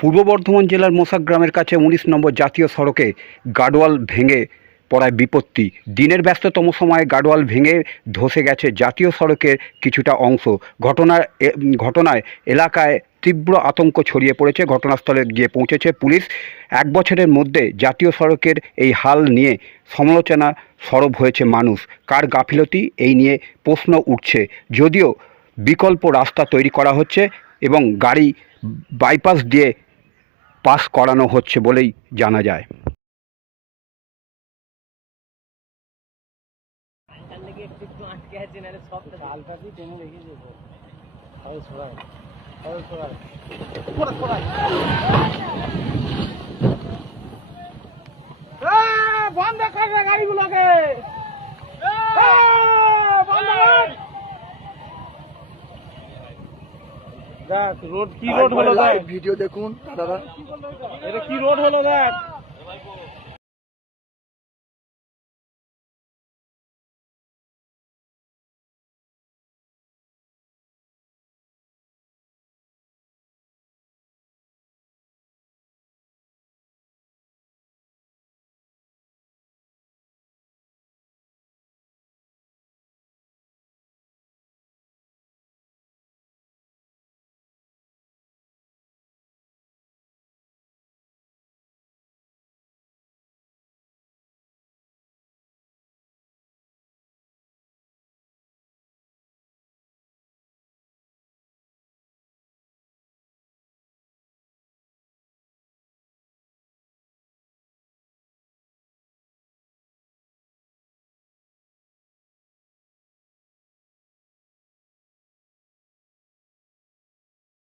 পূর্ব বর্ধমান জেলার মোসাক গ্রামের কাছে ১৯ নম্বর জাতীয় সড়কে গার্ডওয়াল ভেঙে পড়ায় বিপত্তি। দিনের ব্যস্ততম সময়ে গার্ডওয়াল ভেঙে ধসে গেছে জাতীয় সড়কের কিছুটা অংশ। ঘটনায় এলাকায় তীব্র আতঙ্ক ছড়িয়ে পড়েছে। ঘটনাস্থলে গিয়ে পৌঁছেছে পুলিশ। ১ বছরের মধ্যে জাতীয় সড়কের এই হাল নিয়ে সমালোচনা সরব হয়েছে মানুষ। কার গাফিলতি, এই নিয়ে প্রশ্ন উঠছে। যদিও বিকল্প রাস্তা তৈরি করা হচ্ছে এবং গাড়ি বাইপাস দিয়ে পাস করানো হচ্ছে বলেই জানা যায়। বন্ধ কর গাড়িগুলোকে, দেখ রোড কি রোড হলো, দেখ ভিডিও দেখুন দাদা, এটা কি রোড হলো দেখ।